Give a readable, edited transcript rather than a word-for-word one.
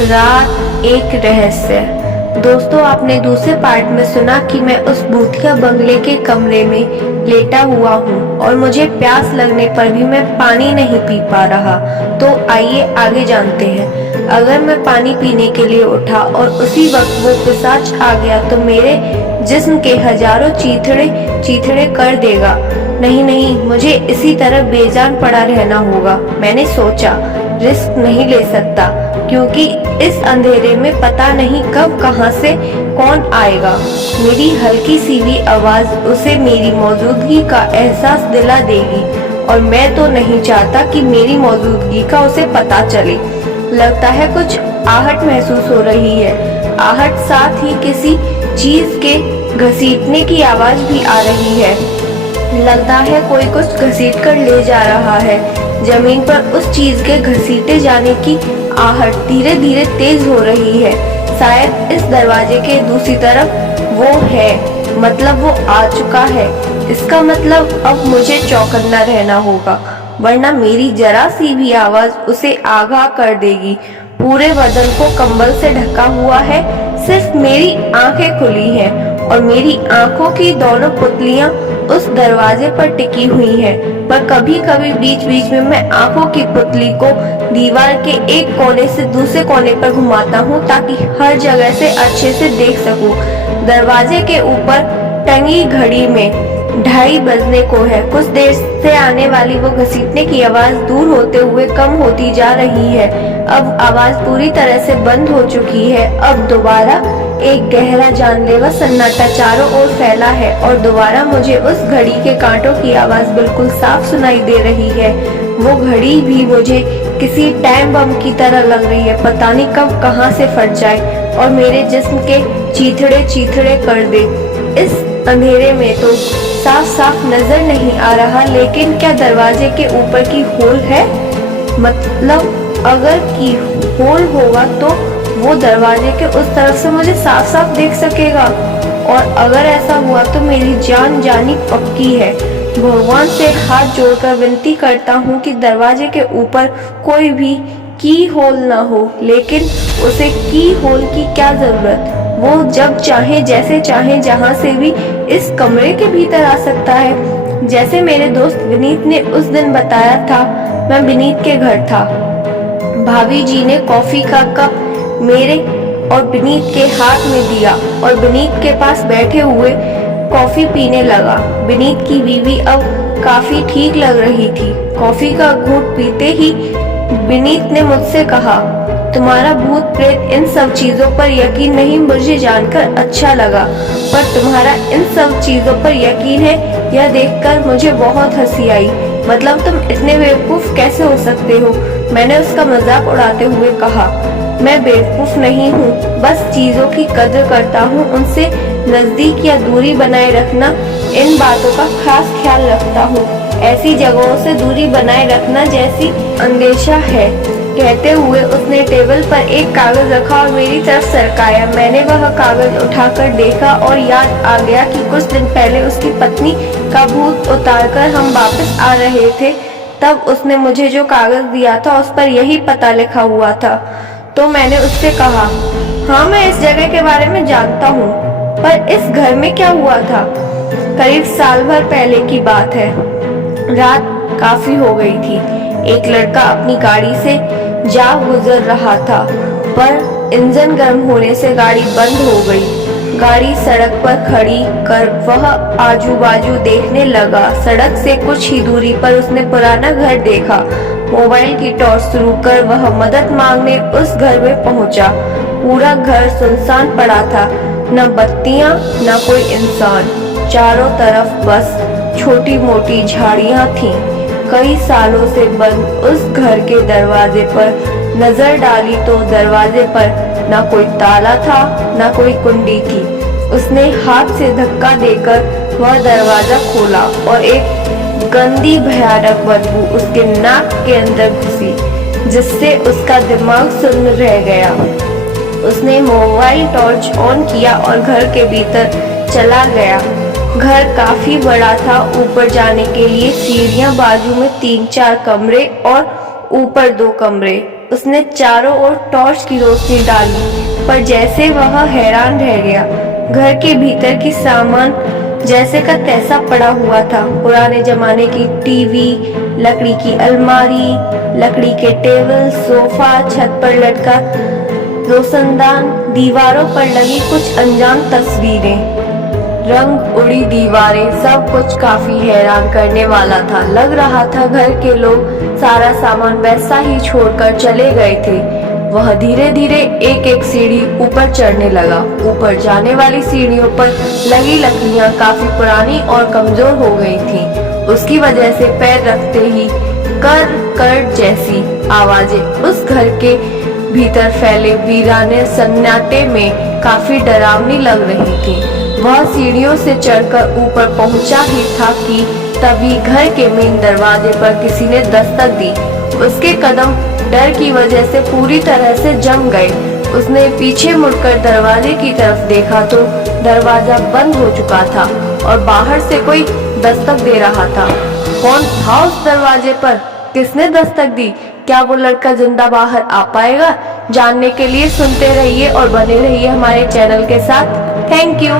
रात एक रहस्य। दोस्तों, आपने दूसरे पार्ट में सुना कि मैं उस भूतिया बंगले के कमरे में लेटा हुआ हूँ और मुझे प्यास लगने पर भी मैं पानी नहीं पी पा रहा। तो आइए आगे जानते हैं। अगर मैं पानी पीने के लिए उठा और उसी वक्त वो पिशाच आ गया तो मेरे जिस्म के हजारों चीथड़े चीथड़े कर देगा। नहीं नहीं, मुझे इसी तरह बेजान पड़ा रहना होगा। मैंने सोचा रिस्क नहीं ले सकता, क्योंकि इस अंधेरे में पता नहीं कब कहां से कौन आएगा। मेरी हल्की सी भी आवाज उसे मेरी मौजूदगी का एहसास दिला देगी, और मैं तो नहीं चाहता कि मेरी मौजूदगी का उसे पता चले। लगता है कुछ आहट महसूस हो रही है। आहट साथ ही किसी चीज के घसीटने की आवाज भी आ रही है। लगता है कोई कुछ घसीट कर ले जा रहा है। जमीन पर उस चीज के घसीटे जाने की आहट धीरे धीरे तेज हो रही है। शायद इस दरवाजे के दूसरी तरफ वो है, मतलब वो आ चुका है। इसका मतलब अब मुझे चौकन्ना रहना होगा, वरना मेरी जरा सी भी आवाज उसे आगाह कर देगी। पूरे बदन को कंबल से ढका हुआ है, सिर्फ मेरी आंखें खुली हैं और मेरी आंखों की दोनों पुतलियां उस दरवाजे पर टिकी हुई हैं। पर कभी कभी बीच बीच में मैं आंखों की पुतली को दीवार के एक कोने से दूसरे कोने पर घुमाता हूँ, ताकि हर जगह से अच्छे से देख सकूं। दरवाजे के ऊपर टंगी घड़ी में 2:30 बजने को है। कुछ देर से आने वाली वो घसीटने की आवाज दूर होते हुए कम होती जा रही है। अब आवाज पूरी तरह से बंद हो चुकी है। अब दोबारा एक गहरा जानलेवा सन्नाटा चारों ओर फैला है, और दोबारा मुझे उस घड़ी के कांटों की आवाज बिल्कुल साफ सुनाई दे रही है। वो घड़ी भी मुझे किसी टाइम बम की तरह लग रही है। पता नहीं कब कहां से फट जाए और मेरे जिस्म के चीथड़े चीथड़े कर दे। इस अंधेरे में तो साफ साफ नजर नहीं आ रहा, लेकिन क्या दरवाजे के ऊपर की होल है? मतलब अगर की होल होगा तो वो दरवाजे के उस तरफ से मुझे साफ साफ देख सकेगा, और अगर ऐसा हुआ तो मेरी जान जानी पक्की है। भगवान से हाथ जोड़कर विनती करता हूँ कि दरवाजे के ऊपर कोई भी की होल ना हो, लेकिन उसे की होल की क्या जरूरत? वो जब चाहे जैसे चाहे जहां से भी इस कमरे के भीतर आ सकता है। जैसे मेरे दोस्त विनीत ने उस दिन बताया था, मैं विनीत के घर था। भाभी जी ने कॉफी का कप मेरे और विनीत के हाथ में दिया और विनीत के पास बैठे हुए कॉफी पीने लगा। विनीत की बीवी अब काफी ठीक लग रही थी। कॉफी का घूंट पीते ही विनीत ने मुझसे कहा, तुम्हारा भूत प्रेत इन सब चीजों पर यकीन नहीं मुझे जानकर अच्छा लगा, पर तुम्हारा इन सब चीजों पर यकीन है, यह देखकर मुझे बहुत हंसी आई। मतलब तुम इतने बेवकूफ कैसे हो सकते हो? मैंने उसका मजाक उड़ाते हुए कहा। मैं बेवकूफ नहीं हूँ, बस चीजों की कदर करता हूँ, उनसे नजदीक या दूरी बनाए रखना, इन बातों का खास ख्याल रखता हूँ। ऐसी जगहों से दूरी बनाए रखना जैसी अंदेशा है। कहते हुए उसने टेबल पर एक कागज रखा और मेरी तरफ सरकाया। मैंने वह कागज उठाकर देखा और याद आ गया कि कुछ दिन पहले उसकी पत्नी का भूत उतारकर हम वापस आ रहे थे। तब उसने मुझे जो कागज दिया था उस पर यही पता लिखा हुआ था। तो मैंने उससे कहा, हाँ मैं इस जगह के बारे में जानता हूँ, पर इस घर में क्या हुआ था? करीब साल भर पहले की बात है। रात काफी हो गई थी। एक लड़का अपनी गाड़ी से जा गुजर रहा था, पर इंजन गर्म होने से गाड़ी बंद हो गई। गाड़ी सड़क पर खड़ी कर वह आजू बाजू देखने लगा। सड़क से कुछ ही दूरी पर उसने पुराना घर देखा। मोबाइल की टॉर्च शुरू कर वह मदद मांगने उस घर में पहुंचा। पूरा घर सुनसान पड़ा था, न बत्तियां न कोई इंसान। चारों तरफ बस छोटी मोटी झाड़ियां थीं। कई सालों से बंद उस घर के दरवाजे पर नजर डाली तो दरवाजे पर न कोई ताला था न कोई कुंडी थी। उसने हाथ से धक्का देकर वह दरवाजा खोला और एक गंदी भयानक बदबू उसके नाक के अंदर घुसी, जिससे उसका दिमाग सुन्न रह गया। उसने मोबाइल टॉर्च ऑन किया और घर के भीतर चला गया। घर काफी बड़ा था। ऊपर जाने के लिए सीढ़ियां, बाजू में 3-4 कमरे और ऊपर 2 कमरे। उसने चारों ओर टॉर्च की रोशनी डाली, पर जैसे वह हैरान रह गया। घर के भीतर की सामान जैसे का तैसा पड़ा हुआ था। पुराने जमाने की टीवी, लकड़ी की अलमारी, लकड़ी के टेबल, सोफा, छत पर लटका रोशनदान, दीवारों पर लगी कुछ अनजान तस्वीरें, रंग उड़ी दीवारें, सब कुछ काफी हैरान करने वाला था। लग रहा था घर के लोग सारा सामान वैसा ही छोड़कर चले गए थे। वह धीरे धीरे एक एक सीढ़ी ऊपर चढ़ने लगा। ऊपर जाने वाली सीढ़ियों पर लगी लकड़ियां काफी पुरानी और कमजोर हो गई थीं। उसकी वजह से पैर रखते ही कर कर जैसी आवाजें उस घर के भीतर फैले वीराने सन्नाटे में काफी डरावनी लग रही थी। वह सीढ़ियों से चढ़कर ऊपर पहुंचा ही था कि तभी घर के मेन दरवाजे पर किसी ने दस्तक दी। उसके कदम डर की वजह से पूरी तरह से जम गए। उसने पीछे मुड़कर दरवाजे की तरफ देखा तो दरवाजा बंद हो चुका था और बाहर से कोई दस्तक दे रहा था। कौन था उस दरवाजे पर? किसने दस्तक दी? क्या वो लड़का जिंदा बाहर आ पाएगा? जानने के लिए सुनते रहिए और बने रहिए हमारे चैनल के साथ। Thank you.